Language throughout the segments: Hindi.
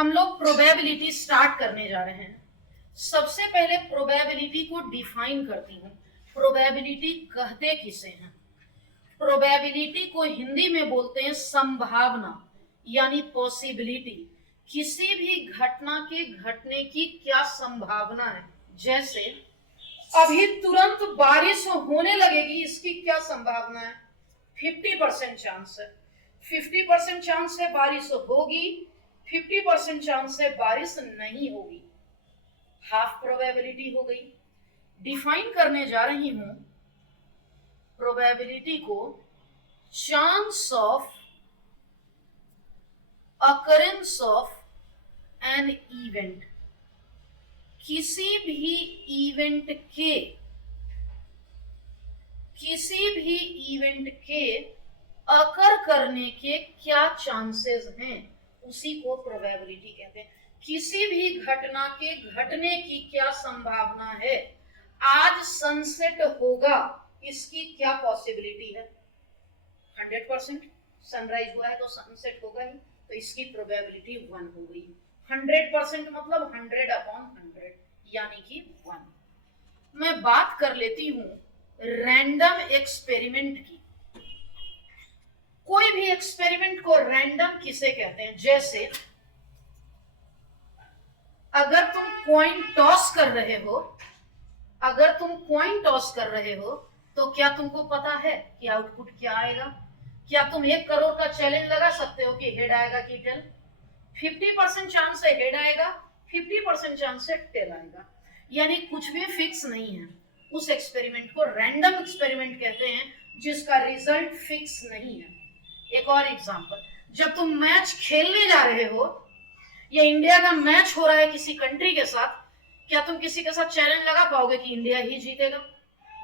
हम लोग प्रोबेबिलिटी स्टार्ट करने जा रहे हैं। सबसे पहले प्रोबेबिलिटी को डिफाइन करती हूँ। प्रोबेबिलिटी कहते किसे हैं? प्रोबेबिलिटी को हिंदी में बोलते हैं संभावना, यानी पॉसिबिलिटी। किसी भी घटना के घटने की क्या संभावना है। जैसे अभी तुरंत बारिश होने लगेगी, इसकी क्या संभावना है? 50% चांस है। 50% चांस है बारिश होगी, 50% चांस है बारिश नहीं होगी। हाफ प्रोबेबिलिटी हो गई। डिफाइन करने जा रही हूं प्रोबेबिलिटी को, chance of occurrence of an event. किसी भी इवेंट के अकर करने के क्या चांसेस हैं, उसी को प्रोबेबिलिटी कहते हैं। किसी भी घटना के घटने की क्या संभावना है। आज सनसेट होगा, इसकी क्या पॉसिबिलिटी है? 100%। सनराइज हुआ है तो सनसेट होगा ही, तो इसकी प्रोबेबिलिटी 1 हो गई। 100% मतलब 100/100, यानी कि 1। मैं बात कर लेती हूं रैंडम एक्सपेरिमेंट की। कोई भी एक्सपेरिमेंट को रैंडम किसे कहते हैं? जैसे अगर तुम कॉइन टॉस कर रहे हो, तो क्या तुमको पता है कि आउटपुट क्या आएगा? क्या तुम 1 करोड़ का चैलेंज लगा सकते हो कि हेड आएगा कि टेल? 50% चांस है हेड आएगा, 50% चांस है टेल आएगा, यानी कुछ भी फिक्स नहीं है। उस एक्सपेरिमेंट को रैंडम एक्सपेरिमेंट कहते हैं, जिसका रिजल्ट फिक्स नहीं है। एक और एग्जांपल, जब तुम मैच खेलने जा रहे हो, या इंडिया का मैच हो रहा है किसी कंट्री के साथ, क्या तुम किसी के साथ चैलेंज लगा पाओगे कि इंडिया ही जीतेगा?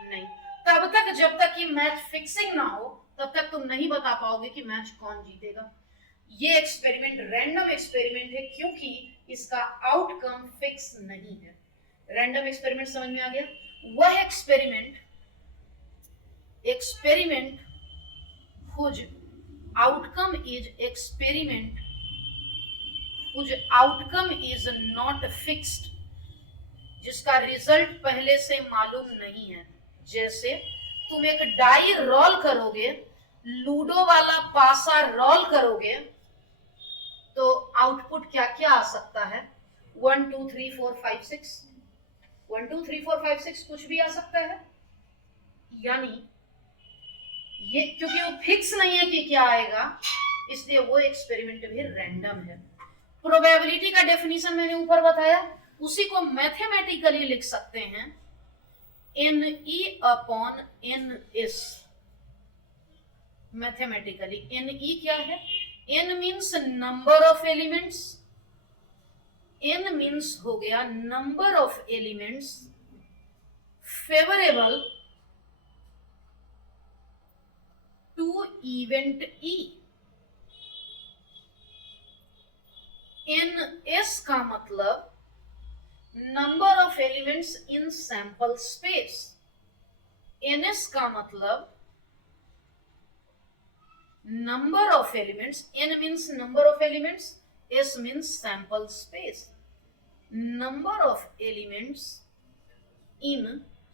नहीं। तब तक, जब तक ये मैच फिक्सिंग ना हो, तब तक तुम नहीं बता पाओगे कि मैच कौन जीतेगा। ये एक्सपेरिमेंट रैंडम एक्सपेरिमेंट है, क्योंकि इसका आउटकम फिक्स नहीं है। रैंडम एक्सपेरिमेंट समझ में आ गया? वह experiment whose outcome is not fixed, जिसका रिजल्ट पहले से मालूम नहीं है। जैसे तुम एक डाई रोल करोगे, लूडो वाला पासा रोल करोगे, तो आउटपुट क्या क्या आ सकता है? 1 2 3 4 5 6, 1 2 3 4 5 6 कुछ भी आ सकता है। यानी ये क्योंकि वो फिक्स नहीं है कि क्या आएगा, इसलिए वो एक्सपेरिमेंट भी रैंडम है। प्रोबेबिलिटी का डेफिनेशन मैंने ऊपर बताया, उसी को मैथमेटिकली लिख सकते हैं NE/NS। मैथमेटिकली NE क्या है? N means number of elements. N means हो गया number of elements favourable to event E। NS का मतलब number of elements in sample space. NS का मतलब number of elements, N means number of elements, S means sample space, number of elements in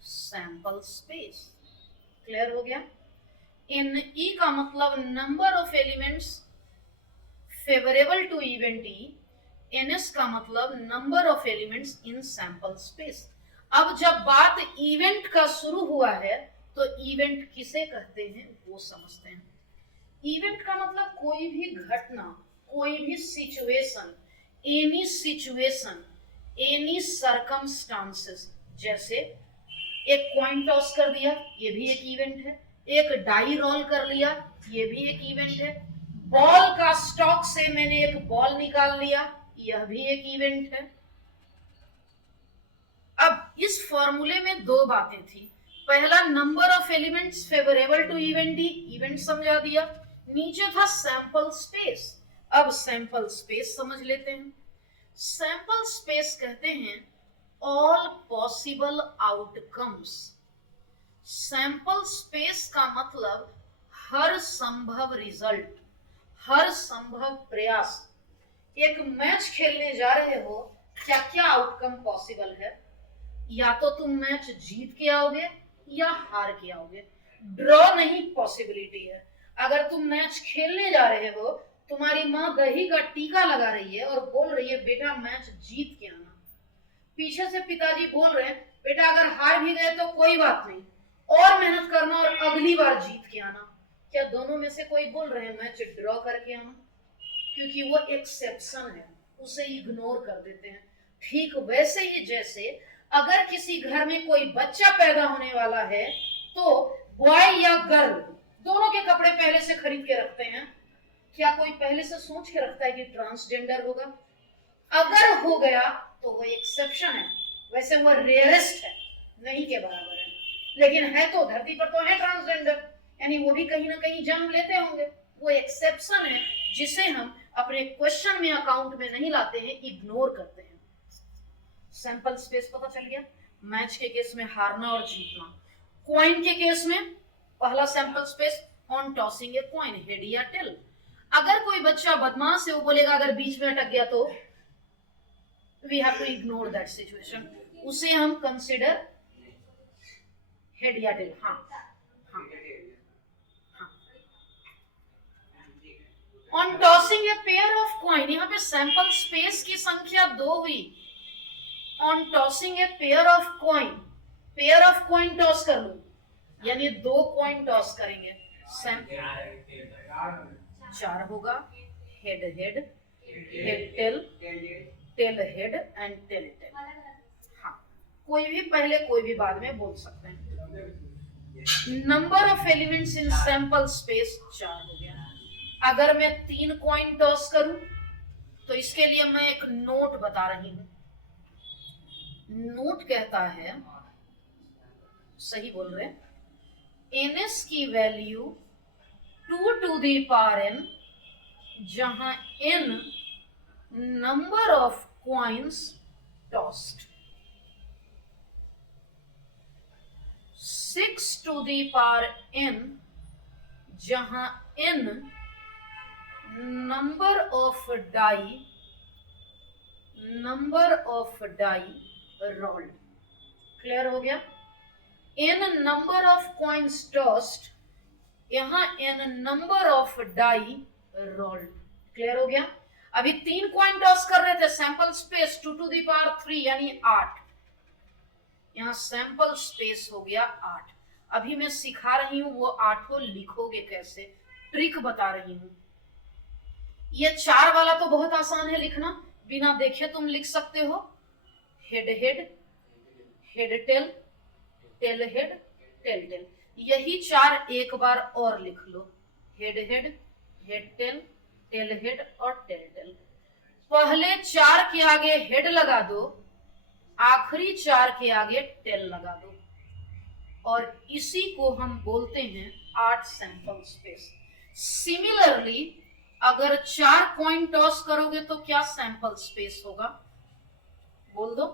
sample space। Clear हो गया? NE का मतलब number of elements favorable to event E, NS का मतलब number of elements in sample space। अब जब बात इवेंट का शुरू हुआ है, तो इवेंट किसे कहते हैं वो समझते हैं। इवेंट का मतलब कोई भी घटना, कोई भी सिचुएशन, एनी सर्कमस्टांसेस। जैसे एक कॉइन टॉस कर दिया, ये भी एक इवेंट है। एक डाई रोल कर लिया, ये भी एक इवेंट है। बॉल का स्टॉक से मैंने एक बॉल निकाल लिया, यह भी एक इवेंट है। अब इस फॉर्मूले में 2 बातें थी। पहला, number of elements favourable to event ही, इवेंट समझा दिया। नीचे था सैंपल स्पेस। अब सैंपल स्पेस समझ लेते हैं। सैंपल स्पेस कहते हैं all possible outcomes. Sample space का मतलब हर संभव रिजल्ट, हर संभव प्रयास। एक मैच खेलने जा रहे हो, क्या क्या आउटकम पॉसिबल है? या तो तुम मैच जीत के आओगे या हार के आओगे, ड्रॉ नहीं पॉसिबिलिटी है। अगर तुम मैच खेलने जा रहे हो, तुम्हारी माँ दही का टीका लगा रही है और बोल रही है बेटा मैच जीत के आना, पीछे से पिताजी बोल रहे हैं बेटा अगर हार भी गए तो कोई बात नहीं, और मेहनत करना और अगली बार जीत के आना, क्या दोनों में से कोई बोल रहे हैं मैच ड्रॉ करके आना? क्योंकि वो एक्सेप्शन है, उसे इग्नोर कर देते हैं। ठीक वैसे ही जैसे अगर किसी घर में कोई बच्चा पैदा होने वाला है तो बॉय या गर्ल दोनों के कपड़े पहले से खरीद के रखते हैं। क्या कोई पहले से सोच के रखता है कि ट्रांसजेंडर होगा? अगर हो गया तो वो एक्सेप्शन है, वैसे वो रेयरेस्ट है, नहीं के बराबर है, लेकिन है तो धरती पर तो है ट्रांसजेंडर, यानी वो भी कहीं ना कहीं जन्म लेते होंगे। वो एक्सेप्शन है जिसे हम अपने क्वेश्चन में अकाउंट में नहीं लाते हैं, इग्नोर करते हैं। सैंपल स्पेस पता चल गया। मैच के केस में हारना और जीतना। कॉइन के केस में पहला sample space on tossing a coin, head या टेल। अगर कोई बच्चा बदमाश है, वो बोलेगा अगर बीच में अटक गया तो we have to ignore that situation, उसे हम कंसिडर हेड या टेल। हाँ हाँ हाँ। On tossing a pair of coin, यहाँ पे सैंपल स्पेस की संख्या 2 हुई। On tossing a pair of coin, pair of coin toss कर लो, यानी 2 कॉइन टॉस करेंगे, 4 होगा। Head head, head tail, tail head and tail tail. हाँ, कोई भी पहले कोई भी बाद में बोल सकते हैं। Number of elements in sample space 4 हो गया। अगर मैं 3 कॉइन टॉस करूं तो इसके लिए मैं एक नोट बता रही हूं। नोट कहता है, सही बोल रहे, ns की value 2 to the power n, जहां n number of coins tossed, 6 to the power n, जहां n number of die rolled. Clear हो गया? n number of coins tossed, यहां n number of die rolled. Clear हो गया? अभी 3 कॉइन टॉस कर रहे थे, sample space 2 to the power 3 यानी 8, यहां सैंपल स्पेस हो गया 8। अभी मैं सिखा रही हूं वो 8 लिखोगे कैसे, ट्रिक बता रही हूं। ये 4 वाला तो बहुत आसान है लिखना, बिना देखे तुम लिख सकते हो। Head head, head tail, tail head, tail tail. यही 4 एक बार और लिख लो, head head, head tail, tail head और टेल टेल। पहले 4 के आगे हेड लगा दो, आखिरी 4 के आगे टेल लगा दो, और इसी को हम बोलते हैं 8 सैंपल स्पेस। सिमिलरली अगर 4 कॉइन टॉस करोगे तो क्या सैंपल स्पेस होगा, बोल दो।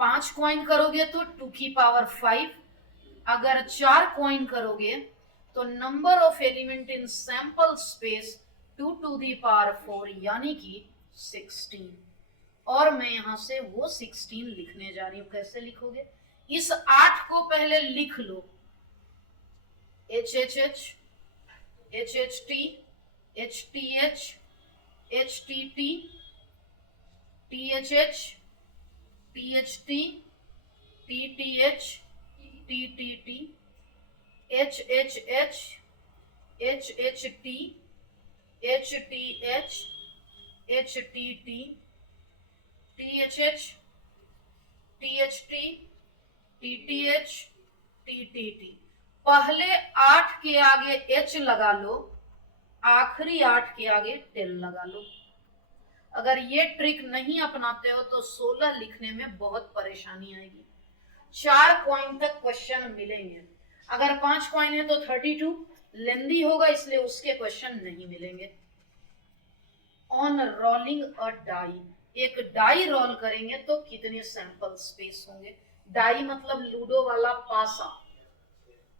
5 कॉइन करोगे तो 2 की पावर 5, अगर 4 कॉइन करोगे तो number of element in sample space 2 to the power 4 यानी कि 16। और मैं यहां से वो 16 लिखने जा रही हूं। कैसे लिखोगे? इस 8 को पहले लिख लो, H H H, H H T, H T H, H T T, T H H, T H T, T T H, T T T, H H H, H H T, H T H, H T T, T H H, T H T, T T H, T T T. पहले 8 के आगे एच लगा लो, आखिरी 8 के आगे टेल लगा लो। अगर ये ट्रिक नहीं अपनाते हो तो 16 लिखने में बहुत परेशानी आएगी। 4 कॉइन तक क्वेश्चन मिलेंगे, अगर 5 कॉइन है तो 32 लेंदी होगा, इसलिए उसके क्वेश्चन नहीं मिलेंगे। ऑन रोलिंग अ डाई, एक डाई रोल करेंगे तो कितने सैंपल स्पेस होंगे? डाई मतलब लूडो वाला पासा।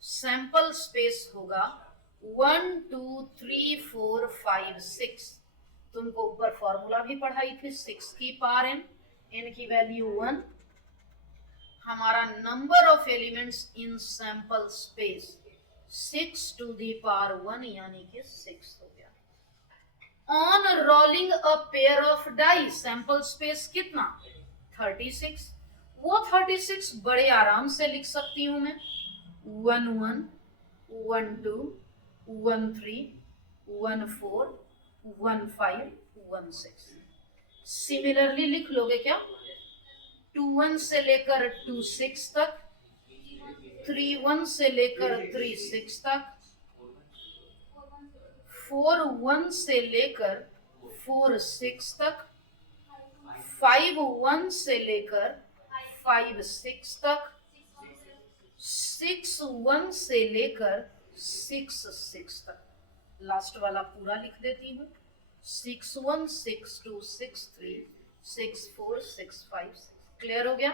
सैंपल स्पेस होगा 1 2 3 4 5 6, तुमको ऊपर फॉर्मूला भी पढ़ाई थी, 6 की पावर n, n की वैल्यू 1। हमारा number of elements in sample space 6 to the power 1 यानी कि 6 हो गया। On rolling a pair of die sample space कितना 36, वो 36 बड़े आराम से लिख सकती हूं मैं, 1 1 1 2 1 3 1 4 1 5 1 6। सिमिलरली लिख लोगे क्या, 2 1 से लेकर 2 6 तक, 3 1 से लेकर 3 6 तक, 4 1 से लेकर 4 6 तक, 5 1 से लेकर 5 6 तक, 6 1 से लेकर 6 6 तक। लास्ट वाला पूरा लिख देती हूँ, 6 1 6 2 6 3 6 4 6 5 6। क्लियर हो गया।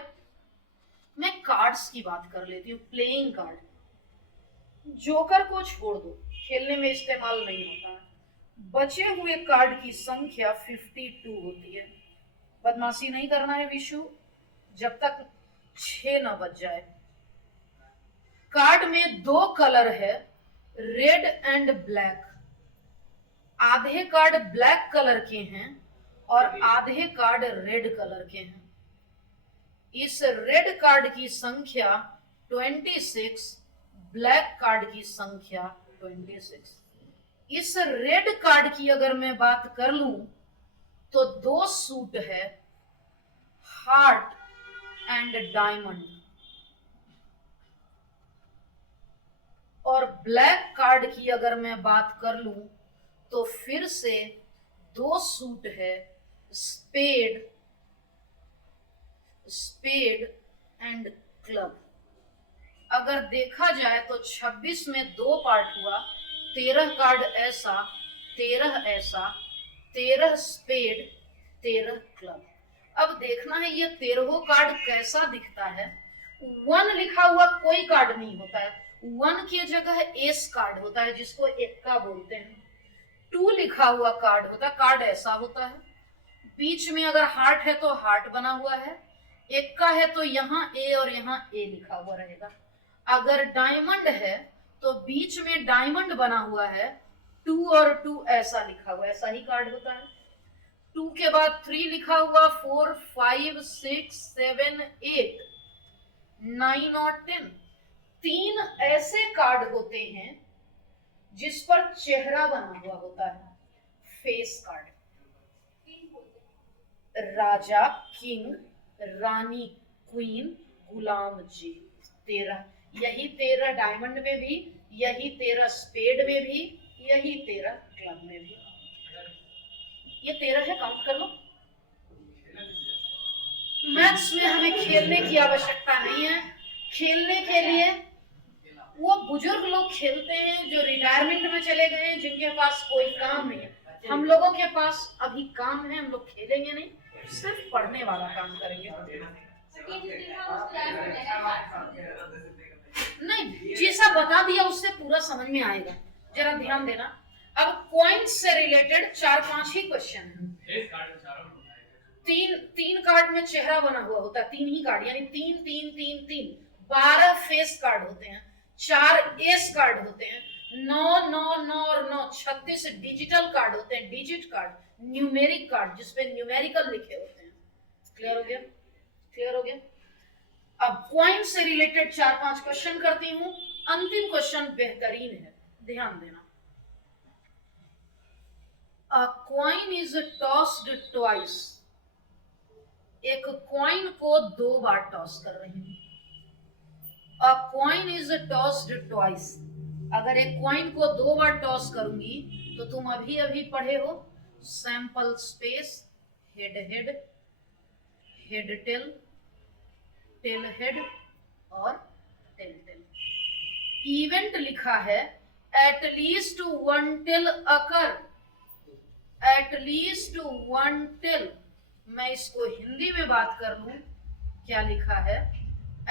मैं कार्ड्स की बात कर लेती हूँ। प्लेइंग कार्ड, जोकर को छोड़ दो, खेलने में इस्तेमाल नहीं होता है। बचे हुए कार्ड की संख्या 52 होती है। बदमाशी नहीं करना है विशु, जब तक 6 न बज जाए। कार्ड में 2 कलर है, रेड एंड ब्लैक। आधे कार्ड ब्लैक कलर के हैं और आधे कार्ड रेड कलर के हैं। इस रेड कार्ड की संख्या 26, ब्लैक कार्ड की संख्या 26। इस रेड कार्ड की अगर मैं बात कर लूं तो 2 सूट है, हार्ट एंड डायमंड। और ब्लैक कार्ड की अगर मैं बात कर लूं तो फिर से 2 सूट है, स्पेड एंड क्लब। अगर देखा जाए तो 26 में 2 पार्ट हुआ, 13 कार्ड ऐसा, 13 ऐसा, 13 स्पेड, 13 क्लब। अब देखना है ये 13 कार्ड कैसा दिखता है। 1 लिखा हुआ कोई कार्ड नहीं होता है, 1 की जगह एस कार्ड होता है जिसको एक्का बोलते हैं। 2 लिखा हुआ कार्ड होता है, कार्ड ऐसा होता है। बीच में अगर हार्ट है तो हार्ट बना हुआ है, एक्का है तो यहाँ ए और यहाँ ए लिखा हुआ रहेगा। अगर डायमंड है तो बीच में डायमंड बना हुआ है, 2 और 2 ऐसा लिखा हुआ, ऐसा ही कार्ड होता है। 2 के बाद 3 लिखा हुआ, 4 5 6 7 8 9 और 10। 3 ऐसे कार्ड होते हैं जिस पर चेहरा बना हुआ होता है, फेस कार्ड। राजा, किंग, रानी, क्वीन, गुलाम जी। 13, यही 13 डायमंड में भी, यही 13 स्पेड में भी, यही 13 क्लब में भी। ये 13 है, काउंट कर लो। मैथ्स में हमें खेलने की आवश्यकता नहीं है। खेलने के लिए वो बुजुर्ग लोग खेलते हैं जो रिटायरमेंट में चले गए हैं, जिनके पास कोई काम नहीं है। हम लोगों के पास अभी काम है, हम लोग खेलेंगे नहीं, सिर्फ पढ़ने वाला काम करेंगे। नहीं, जैसा बता दिया उससे पूरा समझ में आएगा, जरा ध्यान देना। अब कॉइन्स से रिलेटेड 4-5 ही क्वेश्चन है। 3 कार्ड में चेहरा बना हुआ होता है, 3 ही कार्ड, यानी 3 3 3 3, 12 फेस कार्ड होते हैं, 4 एस कार्ड होते हैं, 9 9 9 और 9 36 डिजिटल कार्ड होते हैं, डिजिट कार्ड, न्यूमेरिक कार्ड जिसपे न्यूमेरिकल लिखे होते हैं। क्लियर हो गया? क्लियर हो गया? अब कॉइन से रिलेटेड 4-5 क्वेश्चन करती हूं। अंतिम क्वेश्चन बेहतरीन है, ध्यान देना। A coin is tossed twice. एक कॉइन को 2 बार टॉस कर रही हूं। A coin is tossed twice. अगर एक कॉइन को 2 बार टॉस करूंगी तो तुम अभी अभी पढ़े हो sample space, head head, head tail, tail head और टेल टेल। इवेंट लिखा है at least 1 tail occur, at least 1 tail. मैं इसको हिंदी में बात कर लूं, क्या लिखा है?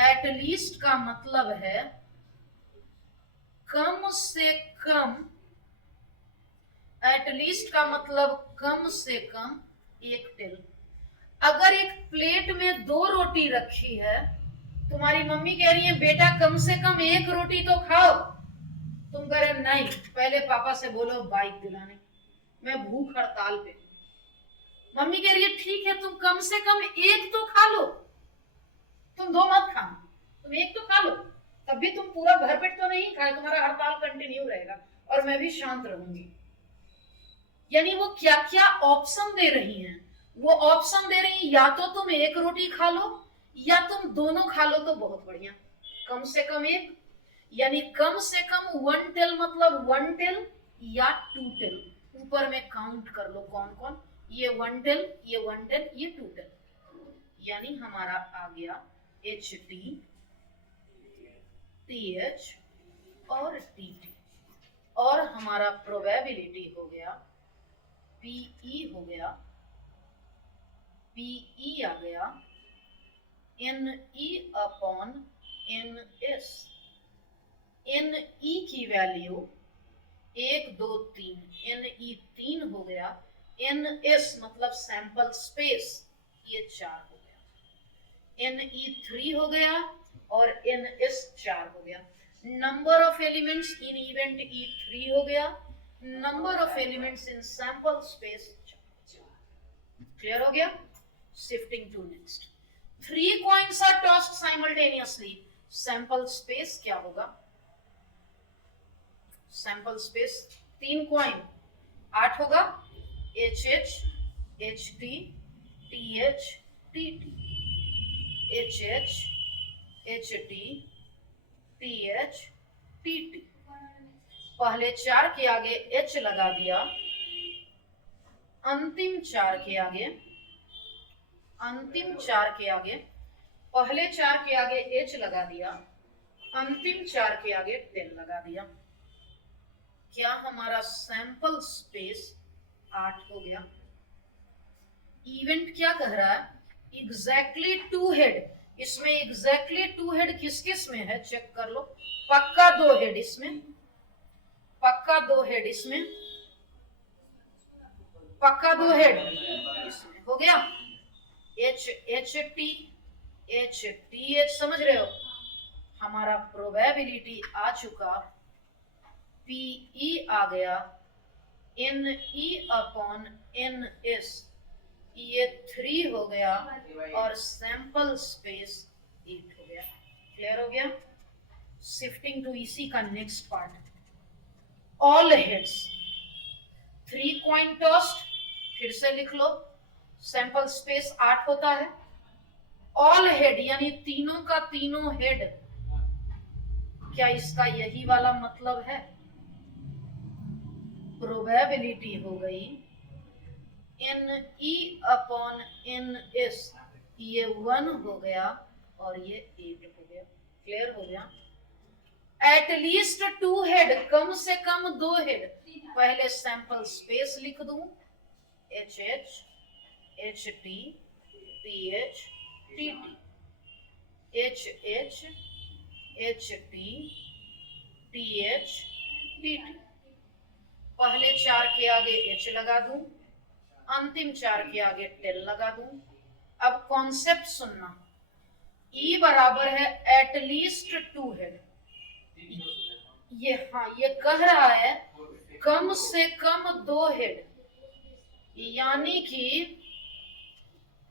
एट लीस्ट का मतलब है कम से कम एटलीस्ट का मतलब कम से कम एक टिल। अगर एक प्लेट में 2 रोटी रखी है, तुम्हारी मम्मी कह रही है बेटा कम से कम एक रोटी तो खाओ, तुम कह रहे नहीं, पहले पापा से बोलो बाइक दिलाने, मैं भूख हड़ताल पे। मम्मी कह रही है ठीक है तुम कम से कम एक तो खा लो, तुम 2 मत खाना, तुम एक तो खा लो, तब भी तुम पूरा भरपेट तो नहीं खाए, तुम्हारा हड़ताल कंटिन्यू रहेगा और मैं भी शांत रहूंगी। यानी वो क्या क्या ऑप्शन दे रही हैं, वो ऑप्शन दे रही हैं या तो तुम एक रोटी खा लो या तुम दोनों खा लो तो बहुत बढ़िया, कम से कम एक, यानी कम से कम 1 टिल मतलब 1 टिल या 2 टिल। ऊपर में काउंट कर लो कौन कौन, ये 1 टिल, ये 1 टिल, ये 2 टिल, यानी हमारा आ गया एच टी, टी एच और टी टी, और हमारा प्रोबेबिलिटी हो गया पीई, हो गया पीई आ गया N E upon N S. N E की वैल्यू 1 2 3, एन ई 3 हो गया, एन एस मतलब सैंपल स्पेस ये 4 हो गया, एन ई 3 हो गया और एन एस 4 हो गया। Number of elements in event E 3 हो गया, number of elements in sample space 4। Clear हो गया? Shifting to next. 3 coins are tossed simultaneously, sample space क्या होगा? सैंपल स्पेस 3 कॉइन 8 होगा, H H, H T, T H, T T, H H, H T, T H, T T. पहले 4 के आगे एच लगा दिया, अंतिम 4 के आगे, अंतिम 4 के आगे, पहले 4 के आगे एच लगा दिया, अंतिम 4 के आगे 10 लगा दिया। क्या हमारा सैंपल स्पेस 8 हो गया? इवेंट क्या कह रहा है? एग्जैक्टली 2 हेड, इसमें एग्जैक्टली 2 हेड किस किस में है चेक कर लो, पक्का 2 हेड इसमें, पक्का 2 हेड इसमें, पक्का 2 हेड इसमें हो गया। H H T, H T H, समझ रहे हो? हमारा प्रोबेबिलिटी आ चुका, पीई आ गया, N E upon N S ये 3 हो गया और सैंपल स्पेस 8 हो गया। क्लियर हो गया? शिफ्टिंग टू इसी का next part, all heads 3 coin tossed, फिर से लिख लो, सैंपल स्पेस 8 होता है, ऑल हेड यानी तीनों का तीनों हेड, क्या इसका यही वाला मतलब है? प्रोबेबिलिटी हो गई N E upon N S, ये 1 हो गया और ये 8 हो गया। क्लियर हो गया? एटलीस्ट 2 हेड, कम से कम 2 हेड, पहले सैंपल स्पेस लिख दूं, H H, H T, T H, T T, H H, H T, T H, T T. पहले 4 के आगे एच लगा दूं, अंतिम 4 के आगे टेल लगा दूं। अब कॉन्सेप्ट सुनना, ई बराबर है एटलीस्ट 2 हेड, ये हाँ ये कह रहा है कम से कम 2 हेड, यानी कि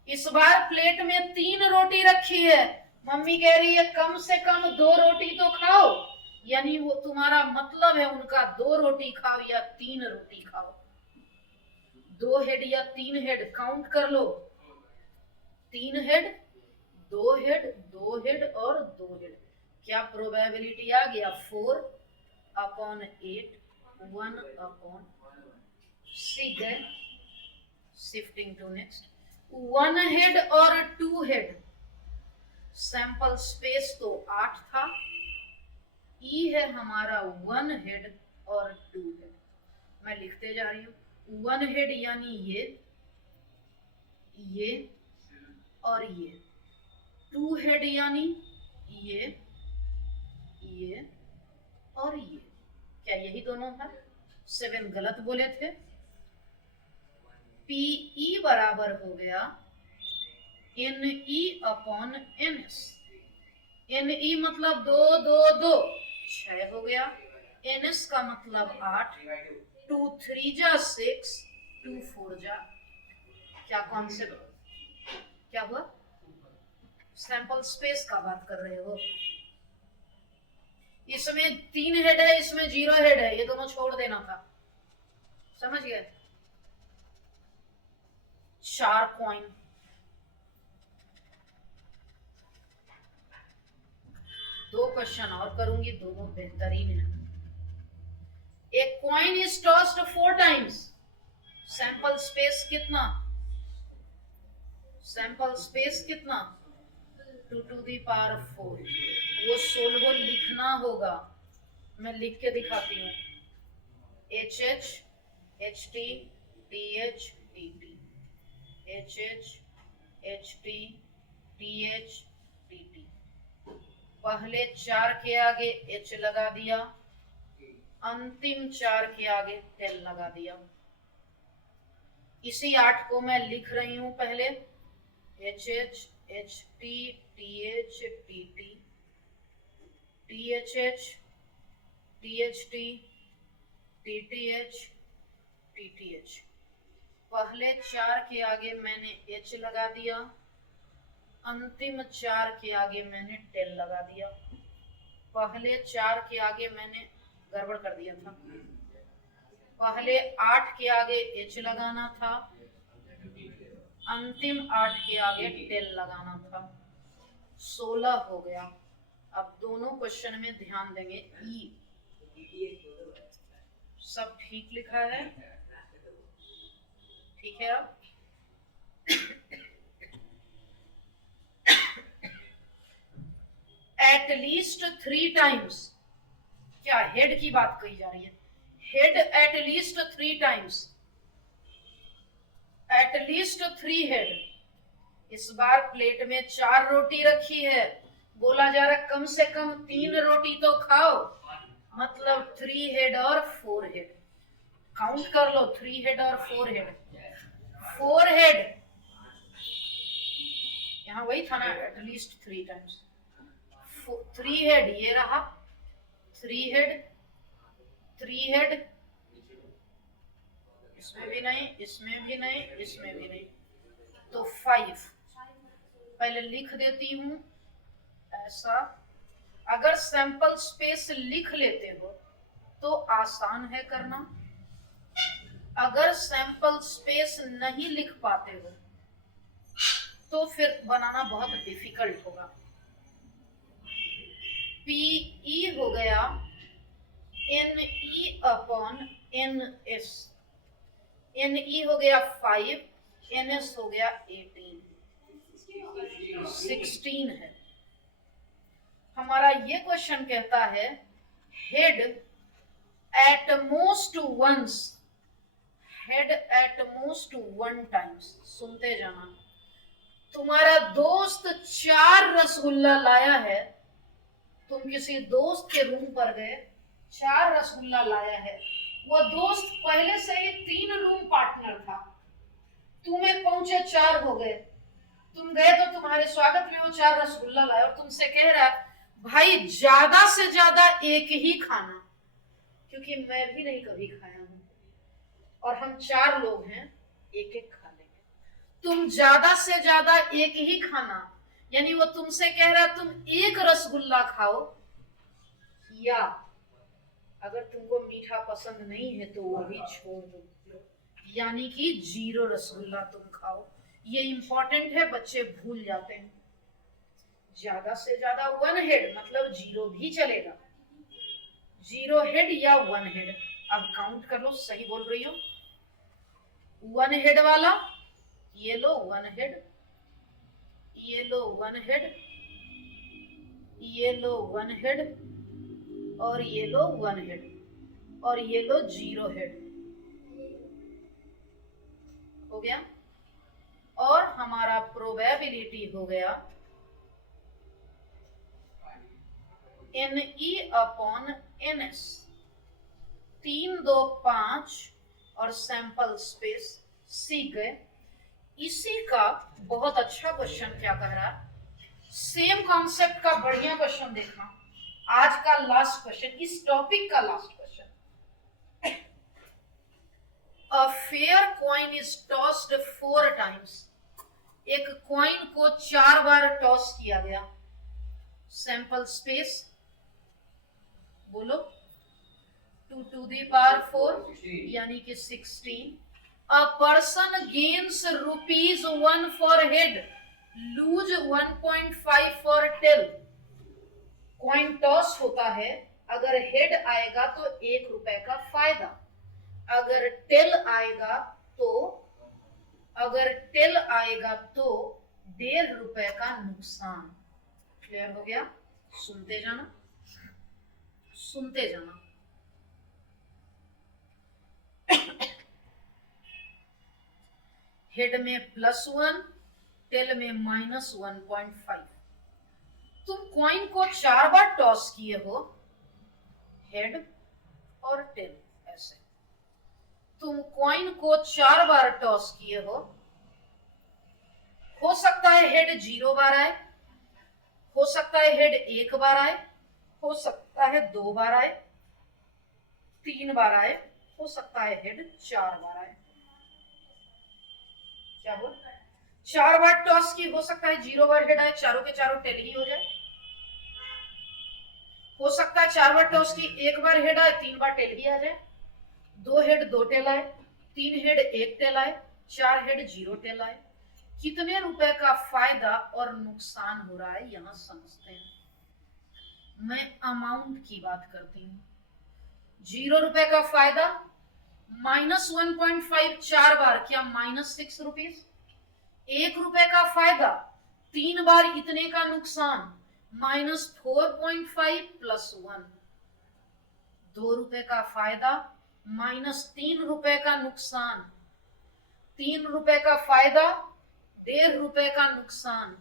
इस बार प्लेट में 3 रोटी रखी है, मम्मी कह रही है कम से कम 2 रोटी तो खाओ, यानी वो तुम्हारा मतलब है उनका 2 रोटी खाओ या 3 रोटी खाओ। 2 हेड या 3 हेड काउंट कर लो, 3 हेड, 2 हेड, 2 हेड और 2 हेड। क्या प्रोबेबिलिटी आ गया? 4 upon 8, 1 upon 6। Shifting to next, 1 head और 2 हेड, सैंपल स्पेस तो 8 था, ई है हमारा 1 हेड और 2 हेड। मैं लिखते जा रही हूं, 1 हेड यानी ये और ये, 2 हेड यानी ये और ये। क्या यही दोनों है? 7 गलत बोले थे। पीई बराबर हो गया NE अपॉन NS। NE मतलब 2 2 2 6 हो गया। NS का मतलब 8, 2 3 जा 6, 2 4 जा। क्या कॉन्सेप्ट, क्या हुआ? सैंपल स्पेस का बात कर रहे हो। इसमें 3 हेड है, इसमें 0 हेड है, ये दोनों छोड़ देना था, समझ गए? 4 कॉइन, दो क्वेश्चन और करूंगी, दोनों बेहतरीन है। एक coin is tossed 4 times, sample space कितना? सैंपल स्पेस कितना? 2 टू दी पावर 4। वो 16 लिखना होगा, मैं लिख के दिखाती हूँ। HH HT TH TT HH HT TH TT। पहले 4 के आगे H लगा दिया, अंतिम 4 के आगे 10 लगा दिया। इसी 8 को मैं लिख रही हूं पहले, HH HT TH TT THH THT TTH TTH। पहले 4 के आगे मैंने H लगा दिया, अंतिम 4 के आगे मैंने 10 लगा दिया। पहले 4 के आगे मैंने गड़बड़ कर दिया था, पहले 8 के आगे H लगाना था, अंतिम 8 के आगे 10 लगाना था। 16 हो गया। अब दोनों क्वेश्चन में ध्यान देंगे। ई सब ठीक लिखा है, ठीक है। अब एट लीस्ट 3 टाइम्स, क्या हेड की बात कही जा रही है? Head at least 3 times, at least 3 head. इस बार प्लेट में 4 रोटी रखी है, बोला जा रहा कम से कम 3 रोटी तो खाओ, मतलब 3 हेड और 4 हेड। काउंट कर लो, 3 हेड और 4 हेड। 4 हेड, यहां वही था ना, एटलीस्ट 3 टाइम्स। 3 हेड ये रहा, 3 हेड, 3 हेड, इसमें भी नहीं, इसमें भी नहीं, इसमें भी नहीं, तो 5। पहले लिख देती हूं ऐसा। अगर सैंपल स्पेस लिख लेते हो तो आसान है करना, अगर सैंपल स्पेस नहीं लिख पाते हो तो फिर बनाना बहुत डिफिकल्ट होगा। PE हो गया NE अपॉन NS। NE हो गया 5, NS हो गया 18, 16 है। हमारा ये क्वेश्चन कहता है head at most once, head at most 1 times. सुनते जाना, तुम्हारा दोस्त 4 रसगुल्ला लाया है, तुम किसी दोस्त के रूम पर गए, 4 रसगुल्ला लाया है, वो दोस्त पहले से ही 3 रूम पार्टनर था, तुम्हें पहुंचे 4 हो गए, तुम गए तो तुम्हारे स्वागत में वो 4 रसगुल्ला लाया और तुमसे कह रहा है भाई ज्यादा से ज्यादा एक ही खाना, क्योंकि मैं भी नहीं कभी खाया हूं और हम 4 लोग हैं, एक एक खा लेंगे। तुम ज्यादा से ज्यादा एक ही खाना, यानी वो तुमसे कह रहा तुम 1 रसगुल्ला खाओ, या अगर तुमको मीठा पसंद नहीं है तो वो भी छोड़ दो, यानी कि 0 रसगुल्ला तुम खाओ। ये इंपॉर्टेंट है, बच्चे भूल जाते हैं। ज्यादा से ज्यादा 1 हेड मतलब 0 भी चलेगा, 0 हेड या 1 हेड। अब काउंट कर लो, सही बोल रही हो। 1 हेड वाला ये लो 1 हेड, ये लो 1 हेड, ये लो 1 हेड, और ये लो 1 हेड, और ये लो 0 हेड। हो गया। और हमारा प्रोबेबिलिटी हो गया NE अपॉन NS। 3 2 5 और सैंपल स्पेस सीख गए। इसी का बहुत अच्छा क्वेश्चन क्या कह रहा है, सेम कॉन्सेप्ट का बढ़िया क्वेश्चन देखना, आज का लास्ट क्वेश्चन, इस टॉपिक का last question. A fair coin is tossed 4 times. एक कॉइन को 4 बार टॉस किया गया। सैंपल स्पेस बोलो, 2 to the power 4 यानी कि 16। A person gains ₹1 for head, lose 1.5 for tail। Coin toss होता है, अगर हेड आएगा तो ₹1 का फायदा, अगर टेल आएगा तो ₹1.5 का नुकसान। क्लियर हो गया? सुनते जाना, सुनते जाना। हेड में +1, टेल में -1.5। तुम कॉइन को 4 बार टॉस किए हो, हेड और टेल ऐसे। तुम कॉइन को 4 बार टॉस किए हो सकता है हेड 0 बार आए, हो सकता है हेड 1 बार आए, हो सकता है 2 बार आए, 3 बार आए, हो सकता है हेड 4 बार आए। क्या बोल, 4 बार टॉस की, हो सकता है 0 बार हेड आए, चारों के चारों टेल ही हो जाए। हो सकता है 4 बार टॉस की, 1 बार हेड आए, 3 बार टेल ही आ जाए, 2 हेड 2 टेल आए, 3 हेड 1 टेल आए, 4 हेड 0 टेल आए। कितने रुपए का फायदा और नुकसान हो रहा है यहां समझते हैं। मैं अमाउंट की बात करती हूँ। ₹0 का फायदा, -1.5 4 बार, क्या -6 ₹1 का फायदा, 3 बार इतने का नुकसान, -4.5 + 1। ₹2 का फायदा, -3 का नुकसान, ₹3 का फायदा, ₹1.5 का नुकसान,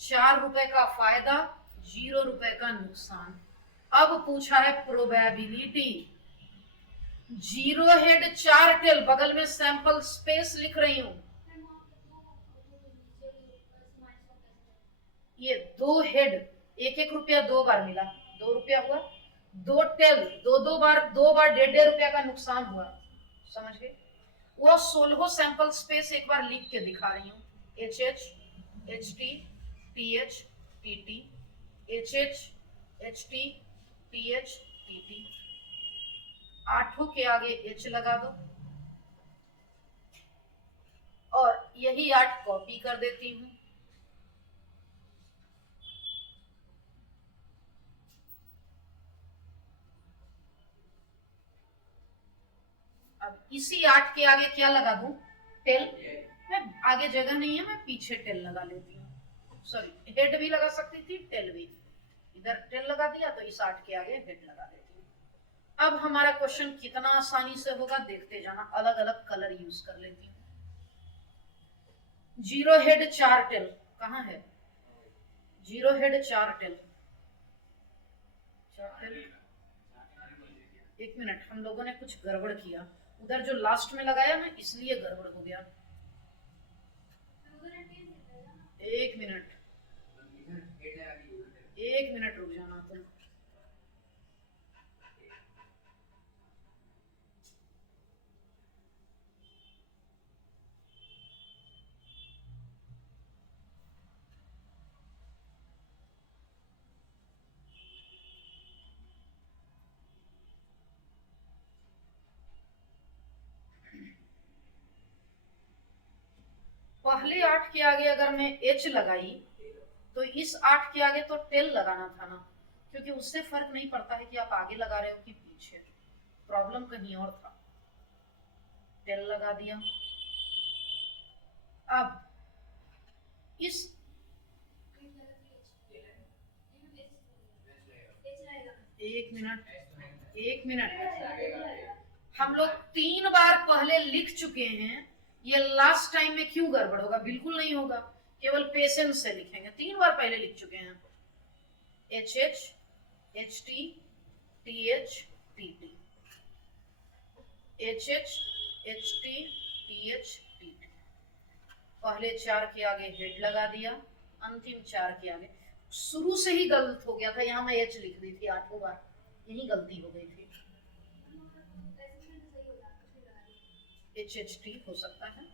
₹4 का फायदा, ₹0 का नुकसान। अब पूछा है प्रोबेबिलिटी। 0 हेड 4 टेल, बगल में सैंपल स्पेस लिख रही हूं। ये 2 हेड, ₹1 2 बार मिला, ₹2 हुआ। 2 टेल, 2 बार, 2 बार ₹1.5 का नुकसान हुआ। समझ गए? वो 16 सैंपल स्पेस एक बार लिख के दिखा रही हूँ। HH, HT, TH, TT, HH, HT, TH, TT। 8 के आगे H लगा दो और यही 8 कॉपी कर देती हूँ। अब इसी 8 के आगे क्या लगा दूं? टेल। मैं आगे जगह नहीं है, मैं पीछे टेल लगा लेती हूँ। सॉरी, हेड भी लगा सकती थी, टेल भी। इधर टेल लगा दिया तो इस 8 के आगे हेड लगा देती हूँ। अब हमारा क्वेश्चन कितना आसानी से होगा देखते जाना। अलग अलग कलर यूज कर लेती हूँ। 0 हेड 4 टेल कहाँ है? 0 हेड 4 टेल, 4 टेल। 1 मिनट, हम लोगों ने कुछ गड़बड़ किया। उधर जो लास्ट में लगाया ना, इसलिए गड़बड़ हो गया। 1 मिनट, 1 मिनट रुक जाना तुम। पहले 8 के आगे अगर मैं H लगाई तो इस 8 के आगे तो टेल लगाना था ना, क्योंकि उससे फर्क नहीं पड़ता है कि आप आगे लगा रहे हो कि पीछे। प्रॉब्लम कहीं और था। टेल लगा दिया। अब इस एक मिनट, हम लोग 3 बार पहले लिख चुके हैं। ये लास्ट टाइम में क्यों गड़बड़ होगा? बिल्कुल नहीं होगा, केवल पेशेंस से लिखेंगे। 3 बार पहले लिख चुके हैं। HH, HT, TH, TT। H H H T T H T T. पहले 4 के आगे हेड लगा दिया, अंतिम 4 के आगे। शुरू से ही गलत हो गया था, यहाँ मैं एच लिख दी थी 8 बार, यही गलती हो गई थी। एच एच टी हो सकता है,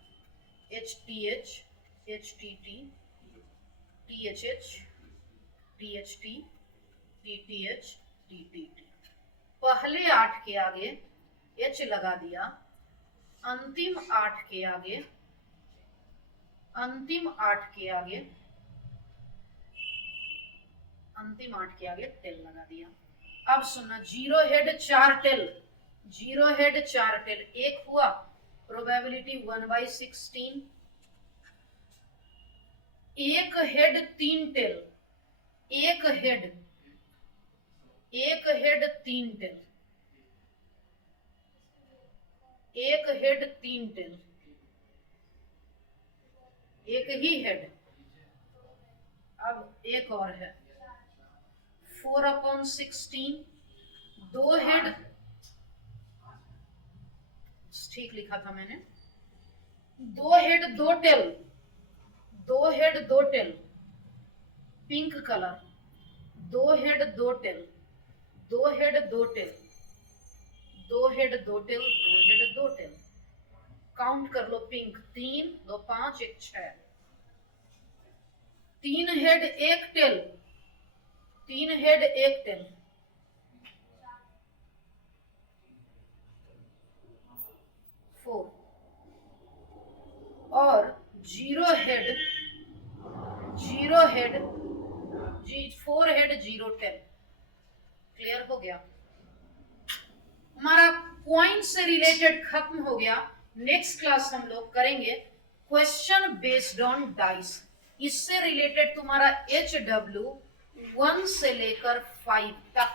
H T H H T T T H H T H T T T H T T T. पहले 8 के आगे एच लगा दिया, अंतिम 8 के आगे, अंतिम 8 के आगे, अंतिम 8 के आगे टेल लगा दिया। अब सुनना, 0 हेड 4 टेल, 0 हेड 4 टेल, एक हुआ, प्रोबेबिलिटी 1/16। एक हेड 3 टेल, एक हेड 3 टेल, एक हेड 3 टेल, एक ही हेड। अब एक और है 4/16, 2 हेड, ठीक लिखा था मैंने, 2 head 2 tail, 2 head 2 tail, pink colour, 2 head 2 tail, 2 head 2 tail, 2 head 2 tail, 2 head 2 tail. Count कर लो, pink 3 2 5 1 6, 3 head 1 tail, 3 head 1 tail, 4, और 0 हेड 4 हेड 0 टेल। क्लियर हो गया? हमारा पॉइंट से रिलेटेड खत्म हो गया। नेक्स्ट क्लास हम लोग करेंगे क्वेश्चन बेस्ड ऑन डाइस। इससे रिलेटेड तुम्हारा HW 1 से लेकर 5 तक